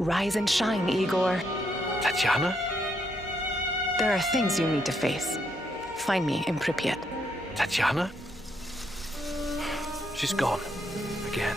Rise and shine, Igor. Tatiana? There are things you need to face. Find me in Pripyat. Tatiana? She's gone. Again.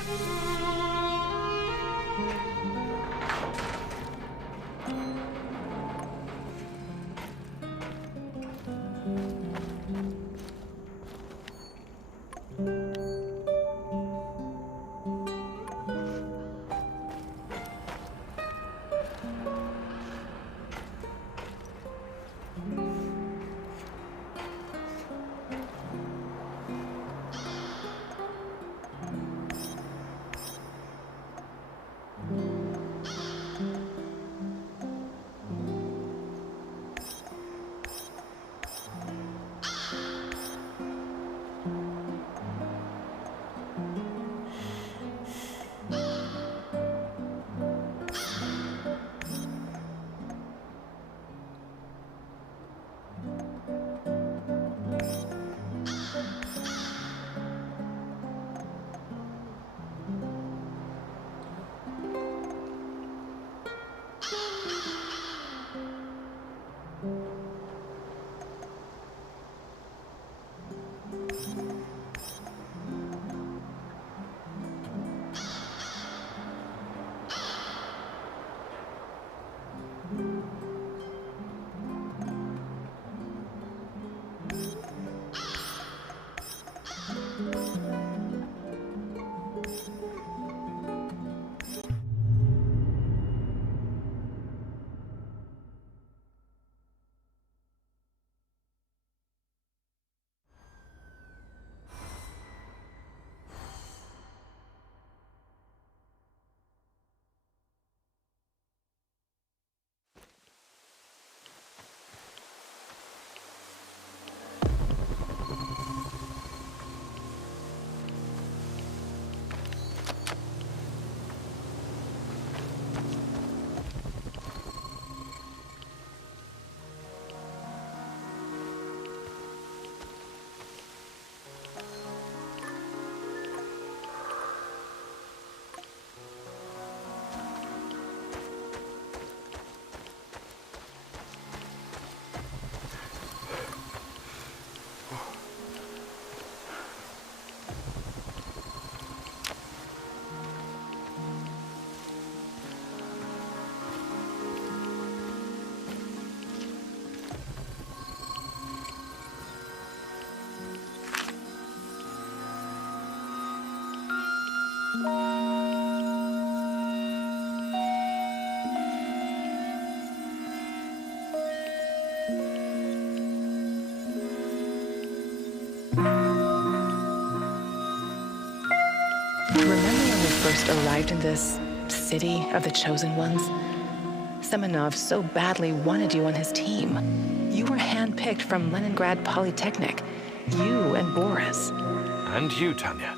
First arrived in this city of the chosen ones, Semenov so badly wanted you on his team. You were handpicked from Leningrad Polytechnic. You and Boris. And you, Tanya.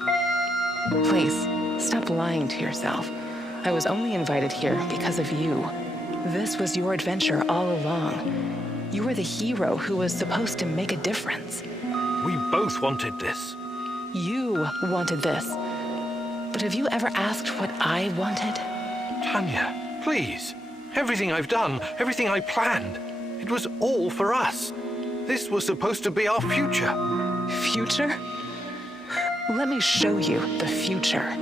Please, stop lying to yourself. I was only invited here because of you. This was your adventure all along. You were the hero who was supposed to make a difference. We both wanted this. You wanted this. But have you ever asked what I wanted? Tanya, please. Everything I've done, everything I planned, it was all for us. This was supposed to be our future. Future? Let me show you the future.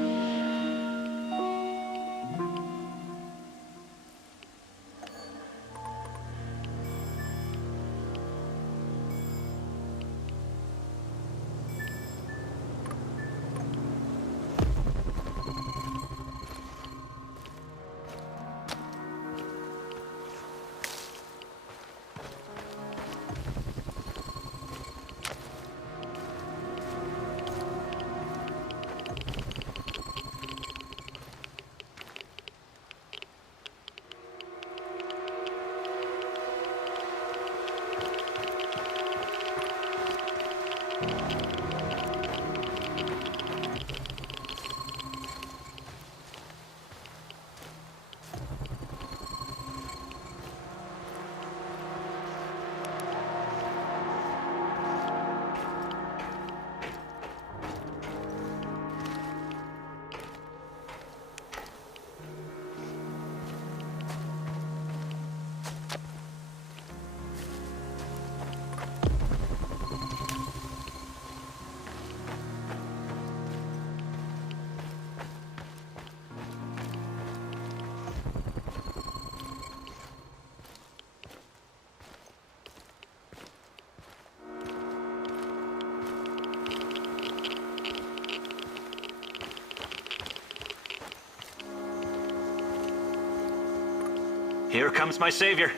Here comes my savior.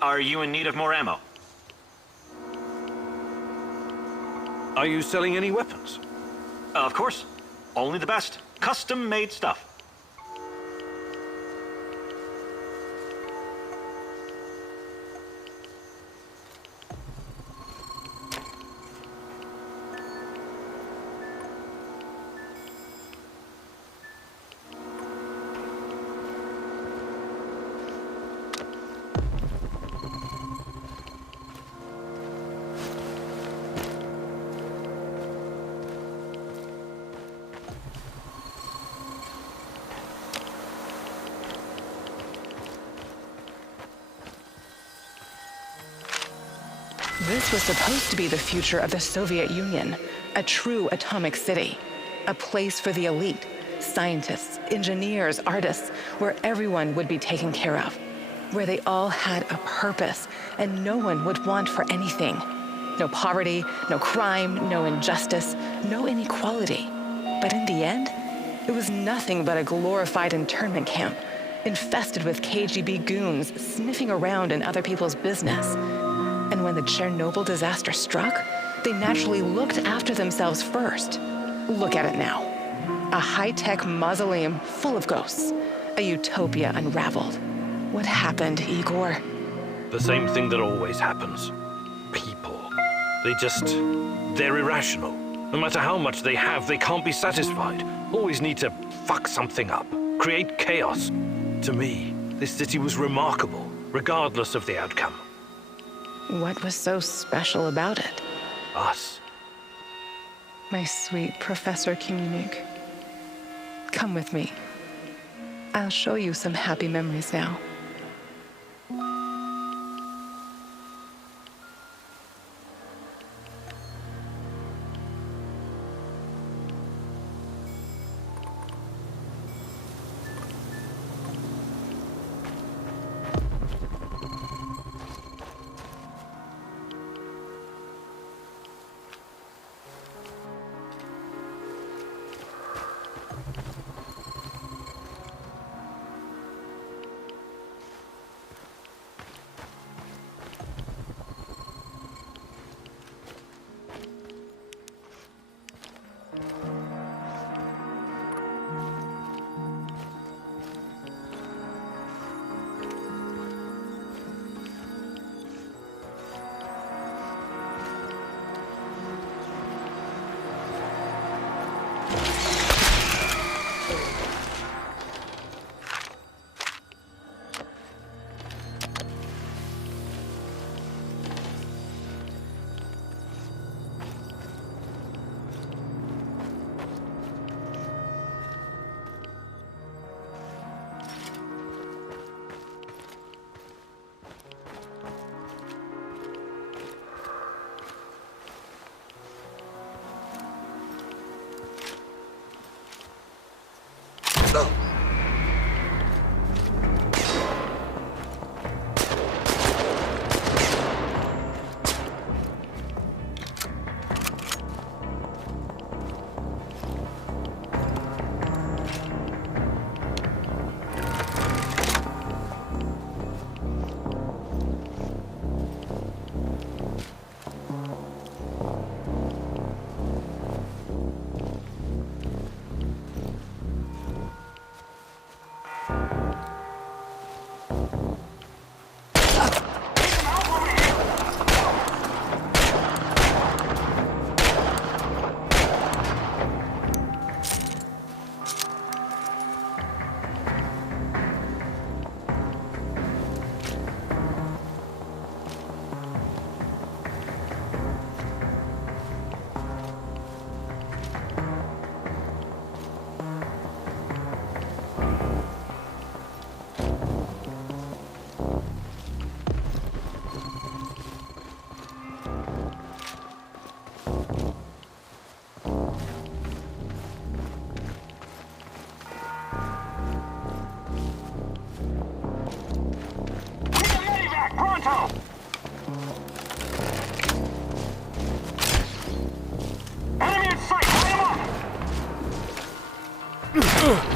Are you in need of more ammo? Are you selling any weapons? Of course. Only the best. Custom-made stuff. This was supposed to be the future of the Soviet Union, a true atomic city, a place for the elite, scientists, engineers, artists, where everyone would be taken care of, where they all had a purpose and no one would want for anything. No poverty, no crime, no injustice, no inequality. But in the end, it was nothing but a glorified internment camp, infested with KGB goons sniffing around in other people's business. And when the Chernobyl disaster struck, they naturally looked after themselves first. Look at it now. A high-tech mausoleum full of ghosts. A utopia unraveled. What happened, Igor? The same thing that always happens. People. They're irrational. No matter how much they have, they can't be satisfied. Always need to fuck something up. Create chaos. To me, this city was remarkable, regardless of the outcome. What was so special about it? Us. My sweet Professor Koenig. Come with me. I'll show you some happy memories now.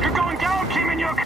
You're going down, Kim and Yuk!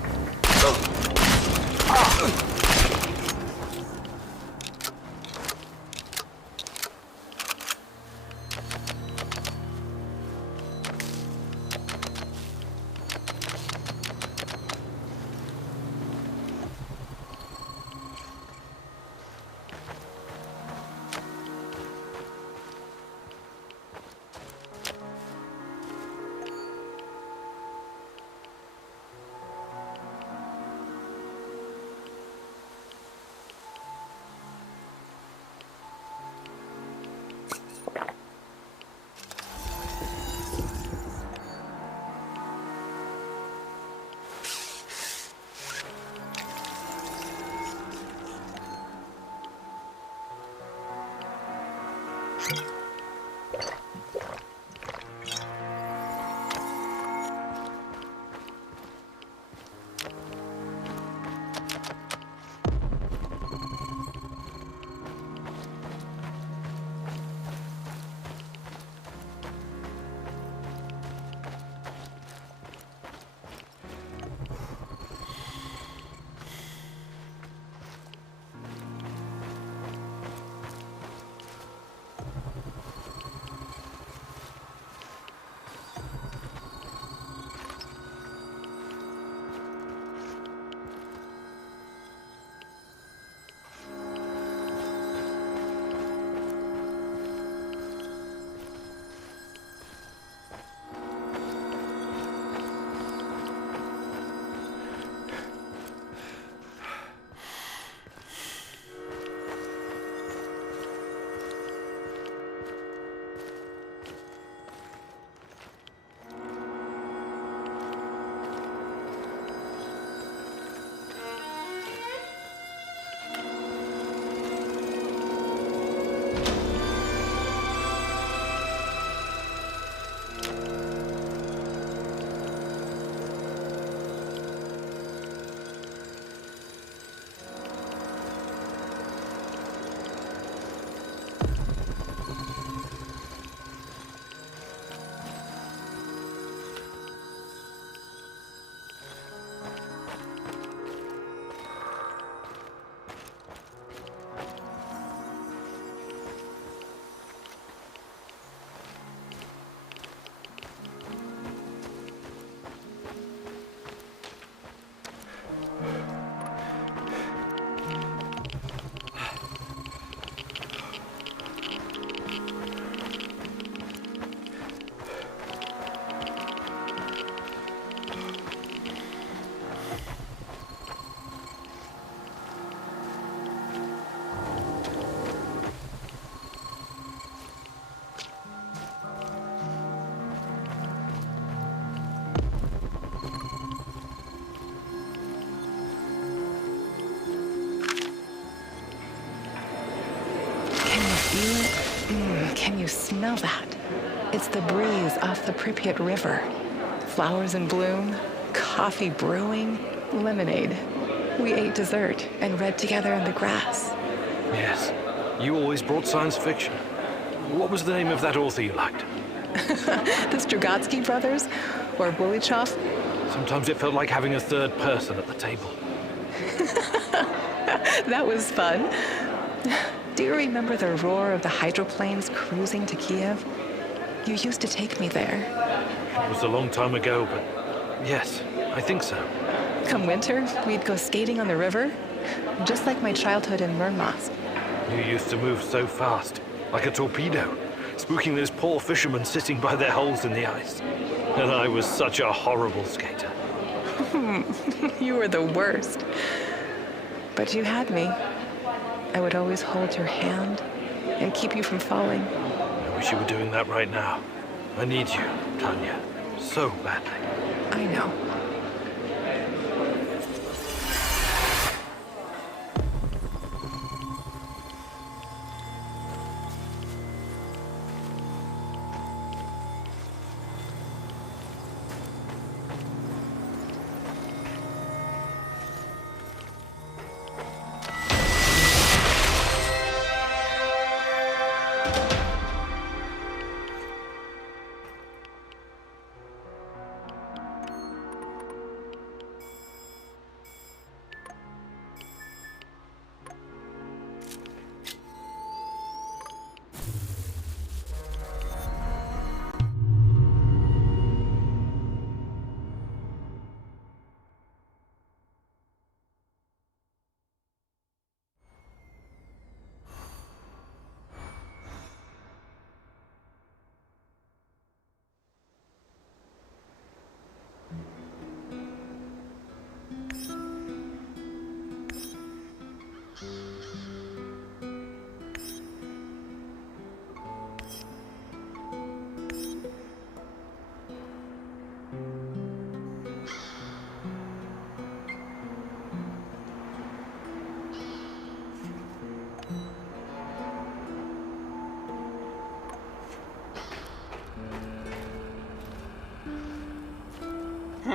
Feel it? Can you smell that? It's the breeze off the Pripyat River. Flowers in bloom, coffee brewing, lemonade. We ate dessert and read together in the grass. Yes, you always brought science fiction. What was the name of that author you liked? The Strugatsky brothers? Or Walktrough? Sometimes it felt like having a third person at the table. That was fun. Do you remember the roar of the hydroplanes cruising to Kiev? You used to take me there. It was a long time ago, but yes, I think so. Come winter, we'd go skating on the river, just like my childhood in Murmansk. You used to move so fast, like a torpedo, spooking those poor fishermen sitting by their holes in the ice. And I was such a horrible skater. You were the worst. But you had me. I would always hold your hand and keep you from falling. I wish you were doing that right now. I need you, Tanya, so badly. I know.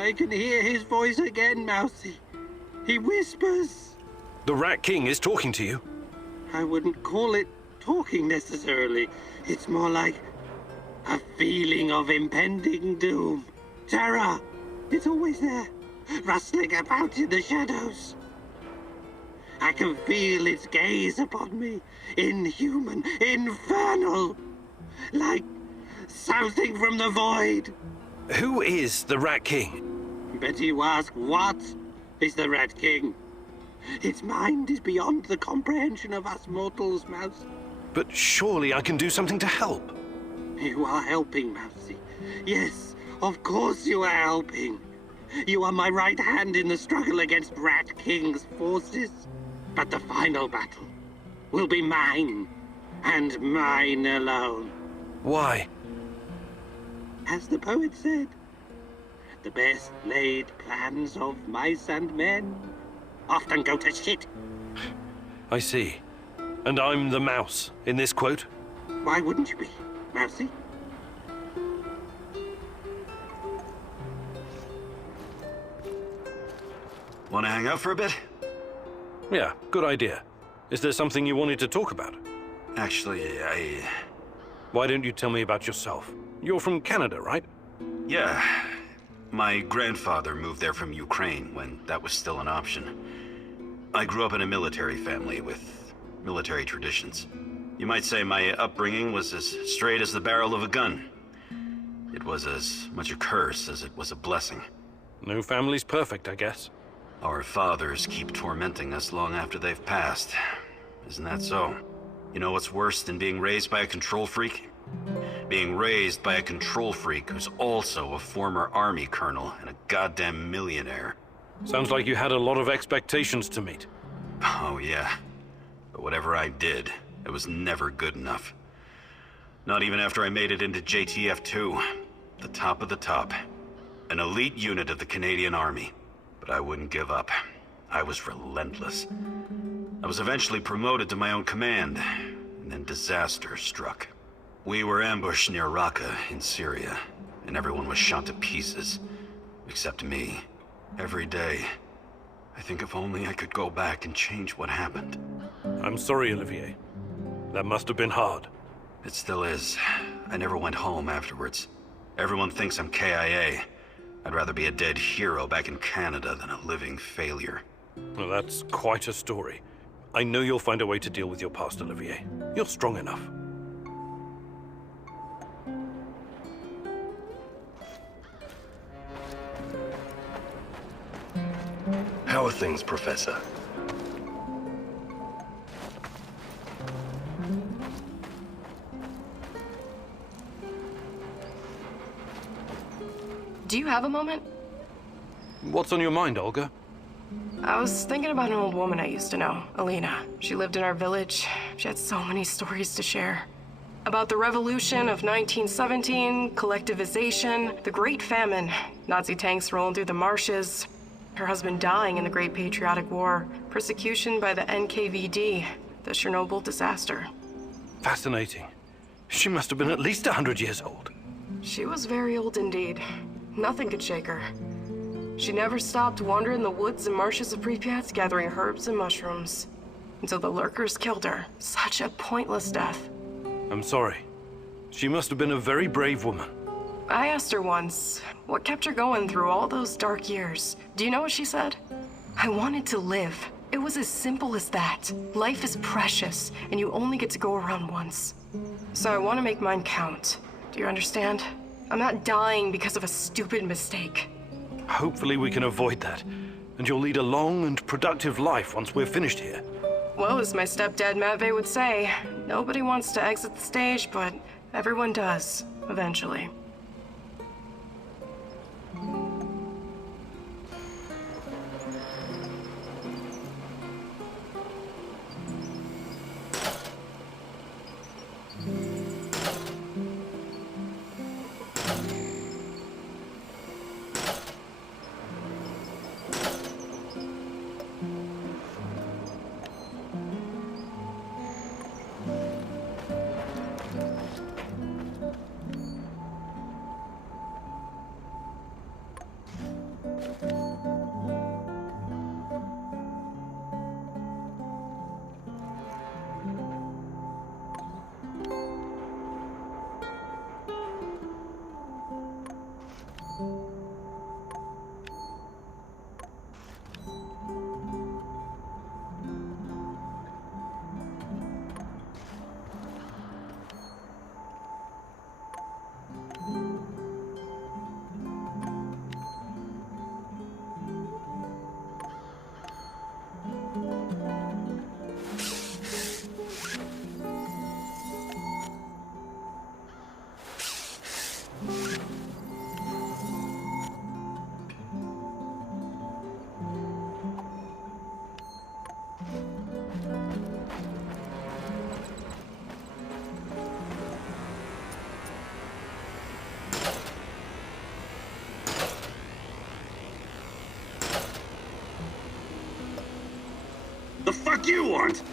I can hear his voice again, Mousy. He whispers. The Rat King is talking to you? I wouldn't call it talking necessarily. It's more like a feeling of impending doom. Terror. It's always there, rustling about in the shadows. I can feel its gaze upon me, inhuman, infernal, like something from the void. Who is the Rat King? Bet you ask, what is the Rat King? Its mind is beyond the comprehension of us mortals, Mouse. But surely I can do something to help. You are helping, Mousy. Yes, of course you are helping. You are my right hand in the struggle against Rat King's forces. But the final battle will be mine, and mine alone. Why? As the poet said, the best laid plans of mice and men often go to shit. I see. And I'm the mouse in this quote? Why wouldn't you be, Mousy? Want to hang out for a bit? Yeah, good idea. Is there something you wanted to talk about? Actually, Why don't you tell me about yourself? You're from Canada, right? Yeah. My grandfather moved there from Ukraine when that was still an option. I grew up in a military family with military traditions. You might say my upbringing was as straight as the barrel of a gun. It was as much a curse as it was a blessing. No family's perfect, I guess. Our fathers keep tormenting us long after they've passed. Isn't that so? You know what's worse than being raised by a control freak? Being raised by a control freak who's also a former army colonel and a goddamn millionaire. Sounds like you had a lot of expectations to meet. Oh yeah. But whatever I did, it was never good enough. Not even after I made it into JTF-2. The top of the top. An elite unit of the Canadian Army. But I wouldn't give up. I was relentless. I was eventually promoted to my own command, and then disaster struck. We were ambushed near Raqqa in Syria, and everyone was shot to pieces. Except me. Every day. I think if only I could go back and change what happened. I'm sorry, Olivier. That must have been hard. It still is. I never went home afterwards. Everyone thinks I'm KIA. I'd rather be a dead hero back in Canada than a living failure. Well, that's quite a story. I know you'll find a way to deal with your past, Olivier. You're strong enough. How are things, Professor? Do you have a moment? What's on your mind, Olga? I was thinking about an old woman I used to know, Alina. She lived in our village. She had so many stories to share. About the revolution of 1917, collectivization, the Great Famine, Nazi tanks rolling through the marshes, her husband dying in the Great Patriotic War, persecution by the NKVD, the Chernobyl disaster. Fascinating. She must have been at least 100 years old. She was very old indeed. Nothing could shake her. She never stopped wandering the woods and marshes of Pripyat, gathering herbs and mushrooms, until the lurkers killed her. Such a pointless death. I'm sorry. She must have been a very brave woman. I asked her once, what kept her going through all those dark years? Do you know what she said? I wanted to live. It was as simple as that. Life is precious, and you only get to go around once. So I want to make mine count. Do you understand? I'm not dying because of a stupid mistake. Hopefully we can avoid that, and you'll lead a long and productive life once we're finished here. Well, as my stepdad Matvey would say, nobody wants to exit the stage, but everyone does, eventually. The fuck you want?